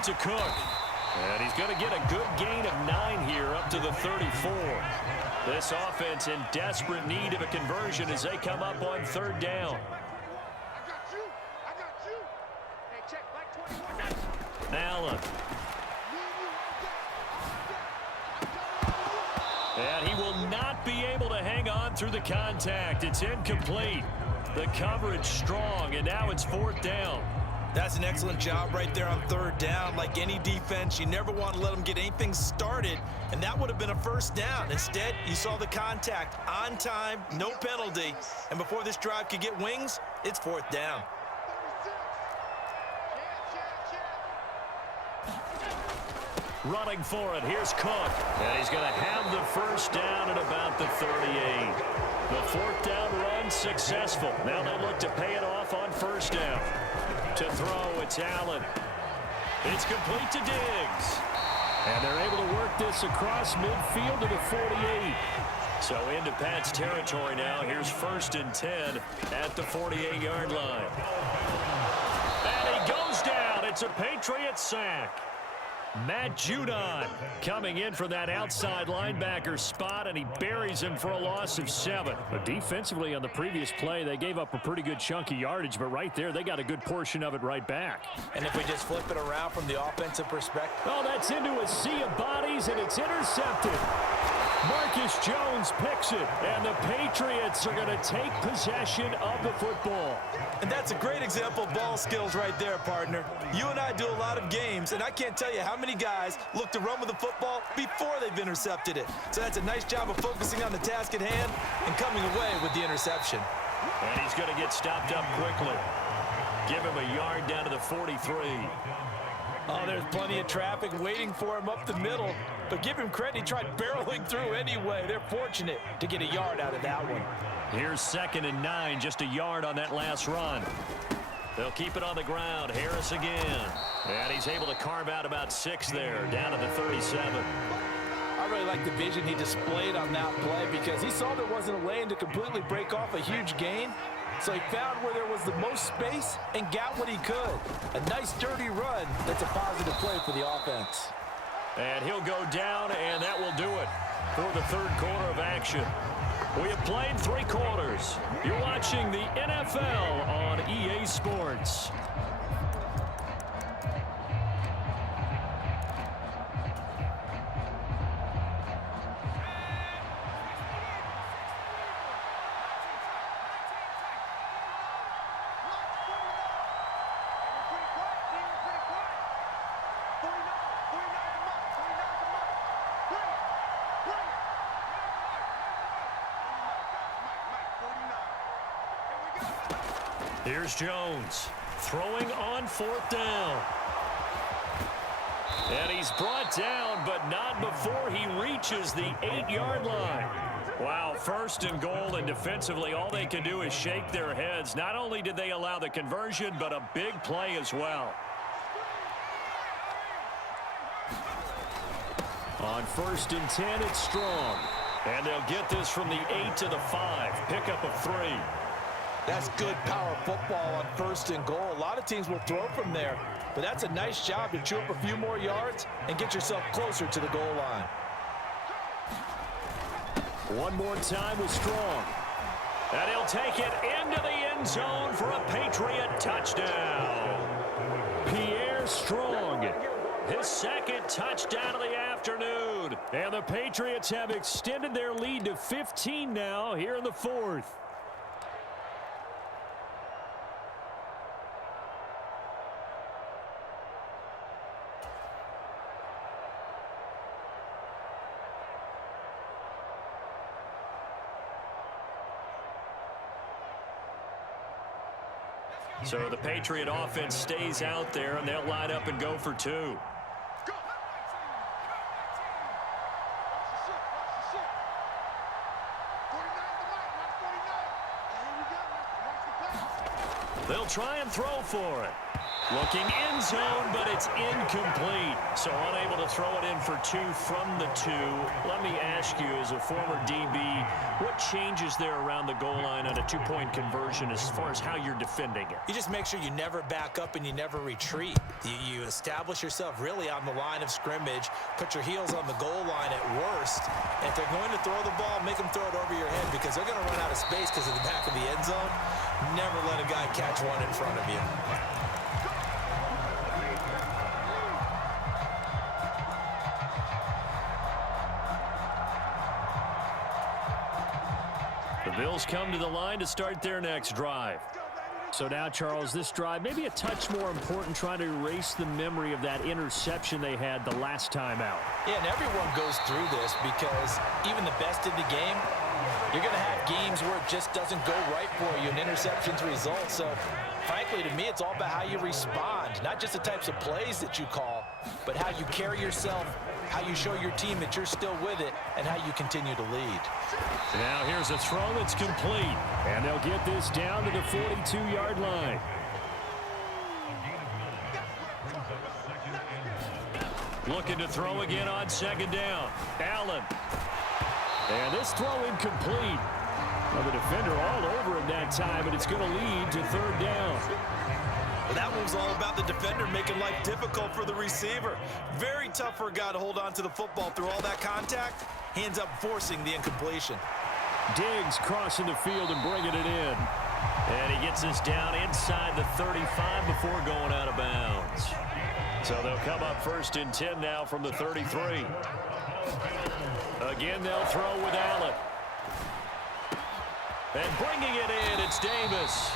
complete to Cook. And he's going to get a good gain of 9 here up to the 34. This offense in desperate need of a conversion as they come up on 3rd down. Allen. And he will not be able to hang on through the contact. It's incomplete. The coverage strong, and now it's 4th down. That's an excellent job right there on 3rd down. Like any defense, you never want to let them get anything started, and that would have been a 1st down. Instead, you saw the contact on time, no penalty, and before this drive could get wings, it's 4th down. Running for it, here's Cook. And he's going to have the 1st down at about the 38. The 4th down run successful. Now they look to pay it off on 1st down. To throw, it's Allen. It's complete to Diggs. And they're able to work this across midfield to the 48. So into Pat's territory now. Here's 1st and 10 at the 48-yard line. And he goes down. It's a Patriot sack. Matt Judon coming in for that outside linebacker spot, and he buries him for a loss of 7. But defensively on the previous play, they gave up a pretty good chunk of yardage, but right there, they got a good portion of it right back. And if we just flip it around from the offensive perspective. Oh, that's into a sea of bodies, and it's intercepted. Marcus Jones picks it, and the Patriots are going to take possession of the football. And that's a great example of ball skills right there, partner. You and I do a lot of games, and I can't tell you how many guys look to run with the football before they've intercepted it. So that's a nice job of focusing on the task at hand and coming away with the interception. And he's going to get stopped up quickly. Give him a yard down to the 43. Oh, there's plenty of traffic waiting for him up the middle. But give him credit, he tried barreling through anyway. They're fortunate to get a yard out of that one. Here's 2nd and 9, just a yard on that last run. They'll keep it on the ground. Harris again. And he's able to carve out about 6 there, down to the 37. I really like the vision he displayed on that play because he saw there wasn't a lane to completely break off a huge gain. So he found where there was the most space and got what he could. A nice, dirty run. That's a positive play for the offense. And he'll go down, and that will do it for the 3rd quarter of action. We have played 3 quarters. You're watching the NFL on EA Sports. Here's Jones throwing on 4th down. And he's brought down, but not before he reaches the 8-yard line. Wow, 1st and goal, and defensively all they can do is shake their heads. Not only did they allow the conversion, but a big play as well. On 1st and 10, it's Strong. And they'll get this from the 8 to the 5. Pickup of 3. That's good power football on 1st and goal. A lot of teams will throw from there, but that's a nice job to chew up a few more yards and get yourself closer to the goal line. One more time with Strong. And he'll take it into the end zone for a Patriot touchdown. Pierre Strong, his 2nd touchdown of the afternoon. And the Patriots have extended their lead to 15 now here in the 4th. So the Patriot offense stays out there, and they'll line up and go for 2. They'll try and throw for it. Looking in zone, but it's incomplete. So unable to throw it in for 2 from the 2. Let me ask you, as a former DB, what changes there around the goal line on a 2-point conversion as far as how you're defending it? You just make sure you never back up and you never retreat. You establish yourself really on the line of scrimmage, put your heels on the goal line at worst. And if they're going to throw the ball, make them throw it over your head because they're going to run out of space because of the back of the end zone. Never let a guy catch one in front of you. The Bills come to the line to start their next drive. So now, Charles, this drive maybe a touch more important, trying to erase the memory of that interception they had the last time out. Yeah, and everyone goes through this because even the best in the game, you're going to have games where it just doesn't go right for you and interceptions result. So, frankly, to me, it's all about how you respond, not just the types of plays that you call, but how you carry yourself, how you show your team that you're still with it, and how you continue to lead. Now here's a throw that's complete, and they'll get this down to the 42-yard line. Looking to throw again on second down. Allen. And this throw incomplete. Well, the defender all over him that time, but it's going to lead to third down. Well, that one was all about the defender making life difficult for the receiver. Very tough for a guy to hold on to the football through all that contact. He ends up forcing the incompletion. Diggs crossing the field and bringing it in. And he gets this down inside the 35 before going out of bounds. So they'll come up 1st and 10 now from the 33. Again, they'll throw with Allen. And bringing it in, it's Davis.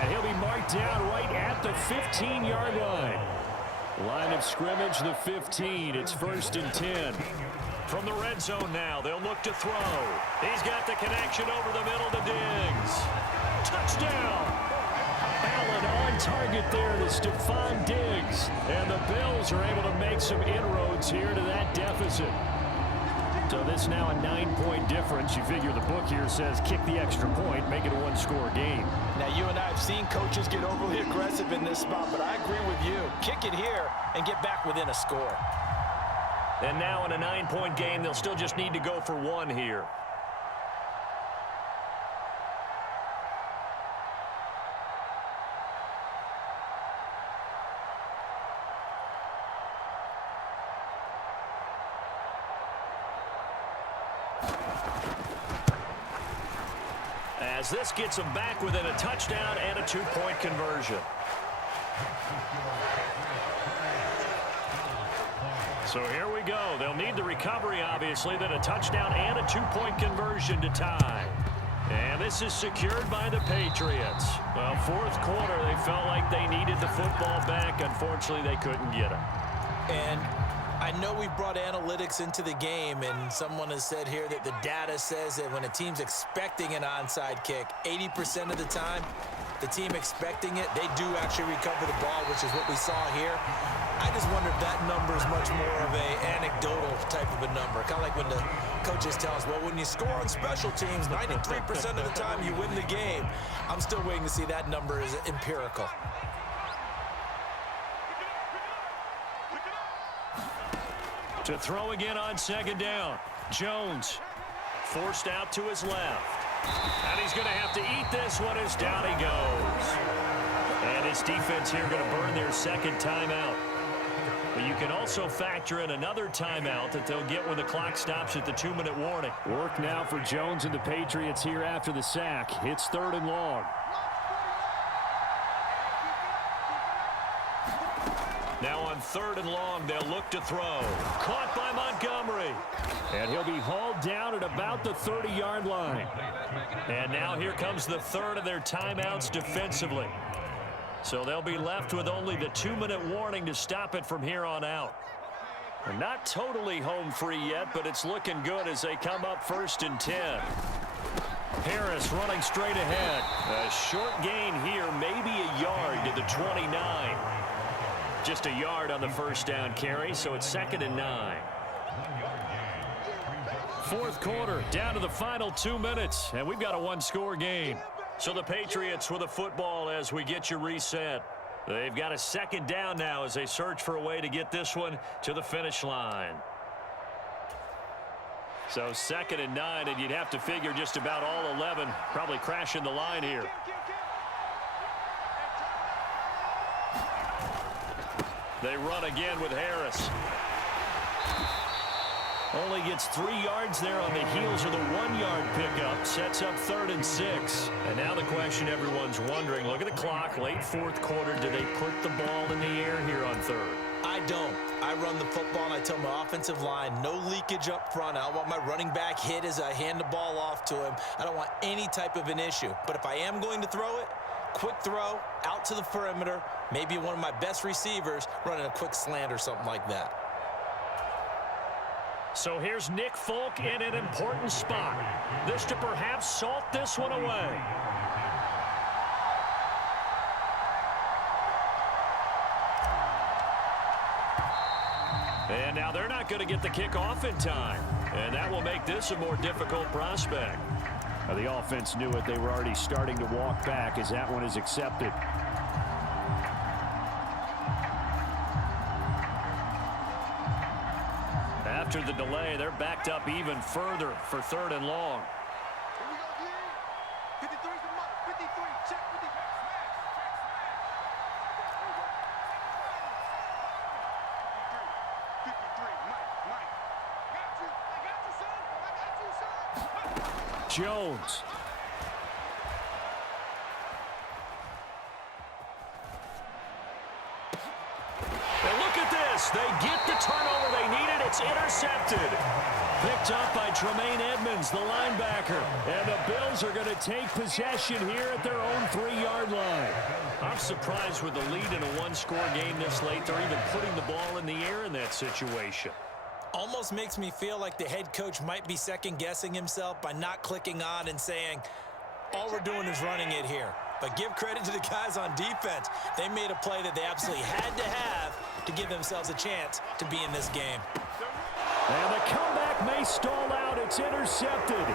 And he'll be marked down right at the 15-yard line. Line of scrimmage, the 15. It's 1st and 10. From the red zone now, they'll look to throw. He's got the connection over the middle to Diggs. Touchdown! Allen on target there to Stephon Diggs. And the Bills are able to make some inroads here to that deficit. So this now a 9-point difference. You figure the book here says kick the extra point, make it a one-score game. Now, you and I have seen coaches get overly aggressive in this spot, but I agree with you. Kick it here and get back within a score. And now in a 9-point game, they'll still just need to go for 1 here. As this gets them back within a touchdown and a 2-point conversion. So here we go. They'll need the recovery, obviously, then a touchdown and a 2-point conversion to tie. And this is secured by the Patriots. Well, 4th quarter, they felt like they needed the football back. Unfortunately, they couldn't get it. And I know we brought analytics into the game, and someone has said here that the data says that when a team's expecting an onside kick, 80% of the time, the team expecting it, they do actually recover the ball, which is what we saw here. I just wonder if that number is much more of a anecdotal type of a number. Kind of like when the coaches tell us, well, when you score on special teams, 93% of the time you win the game. I'm still waiting to see that number is empirical. To throw again on second down. Jones forced out to his left. And he's going to have to eat this one as down he goes. And his defense here going to burn their second timeout. But you can also factor in another timeout that they'll get when the clock stops at the 2-minute warning. Work now for Jones and the Patriots here after the sack. It's 3rd and long. Now on 3rd and long, they'll look to throw. Caught by Montgomery. And he'll be hauled down at about the 30-yard line. And now here comes the 3rd of their timeouts defensively. So they'll be left with only the 2-minute warning to stop it from here on out. They're not totally home free yet, but it's looking good as they come up 1st and 10. Harris running straight ahead. A short gain here, maybe a yard to the 29. Just a yard on the first down carry, so it's 2nd and 9. 4th quarter, down to the final 2 minutes, and we've got a one-score game. So the Patriots with a football as we get you reset. They've got a second down now as they search for a way to get this one to the finish line. So 2nd and 9, and you'd have to figure just about all 11 probably crashing the line here. They run again with Harris. Only gets 3 yards there on the heels of the 1-yard pickup. Sets up 3rd and 6. And now the question everyone's wondering, look at the clock, late 4th quarter. Do they put the ball in the air here on 3rd? I don't. I run the football, and I tell my offensive line, no leakage up front. I don't want my running back hit as I hand the ball off to him. I don't want any type of an issue. But if I am going to throw it, quick throw, out to the perimeter, maybe one of my best receivers running a quick slant or something like that. So here's Nick Folk in an important spot. This to perhaps salt this one away. And now they're not going to get the kickoff in time. And that will make this a more difficult prospect. The offense knew it. They were already starting to walk back as that one is accepted. After the delay, they're backed up even further for 3rd and long. Here we go, D. 53's the mark. 53. Check 53. Smash. 53. Mike. Got you. I got you, son. I got you, son. Jones. And look at this. They get the turnover they needed. It's intercepted. Picked up by Tremaine Edmonds, the linebacker. And the Bills are going to take possession here at their own 3-yard line. I'm surprised with the lead in a one-score game this late. They're even putting the ball in the air in that situation. Almost makes me feel like the head coach might be second-guessing himself by not clicking on and saying, all we're doing is running it here. But give credit to the guys on defense. They made a play that they absolutely had to have to give themselves a chance to be in this game. And the comeback may stall out. It's intercepted.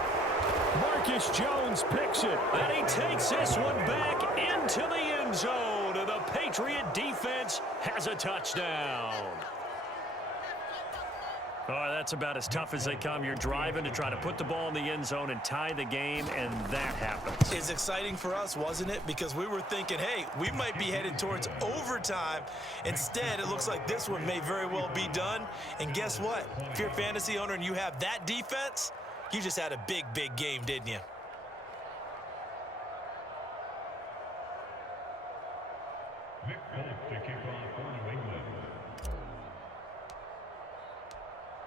Marcus Jones picks it. And he takes this one back into the end zone. And the Patriot defense has a touchdown. Oh, that's about as tough as they come. You're driving to try to put the ball in the end zone and tie the game, and that happens. It's exciting for us, wasn't it? Because we were thinking, hey, we might be headed towards overtime. Instead, it looks like this one may very well be done. And guess what? If you're a fantasy owner and you have that defense, you just had a big, big game, didn't you?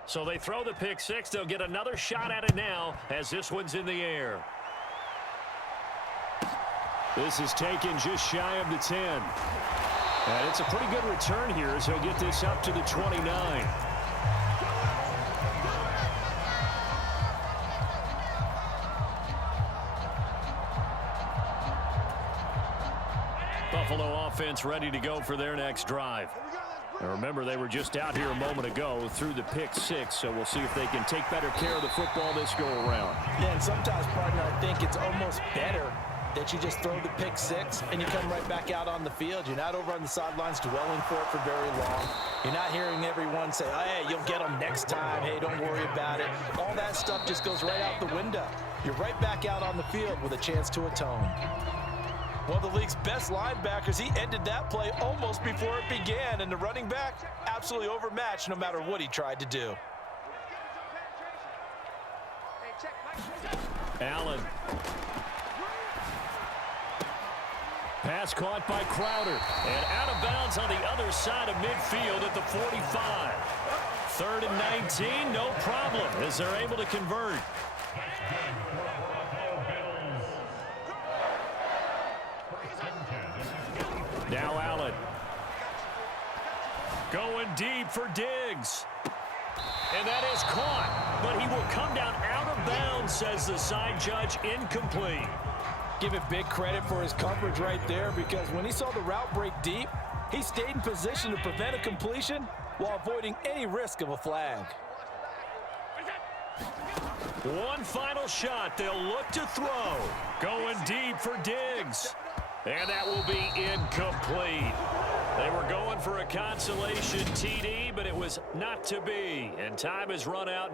So they throw the pick six. They'll get another shot at it now as this one's in the air. This is taken just shy of the 10. And it's a pretty good return here as he'll get this up to the 29. Buffalo offense ready to go for their next drive. Now remember, they were just out here a moment ago through the pick six, so we'll see if they can take better care of the football this go-around. Yeah, and sometimes, partner, I think it's almost better that you just throw the pick six and you come right back out on the field. You're not over on the sidelines dwelling for it for very long. You're not hearing everyone say, oh, hey, you'll get them next time. Hey, don't worry about it. All that stuff just goes right out the window. You're right back out on the field with a chance to atone. One of the league's best linebackers, he ended that play almost before it began, and the running back absolutely overmatched no matter what he tried to do. Allen. Pass caught by Crowder. And out of bounds on the other side of midfield at the 45. 3rd and 19, no problem as they're able to convert. Now Allen. Going deep for Diggs. And that is caught. But he will come down out of bounds, says the side judge, incomplete. Give it big credit for his coverage right there, because when he saw the route break deep, he stayed in position to prevent a completion while avoiding any risk of a flag. One final shot. They'll look to throw. Going deep for Diggs. And that will be incomplete. They were going for a consolation TD, but it was not to be. And time has run out.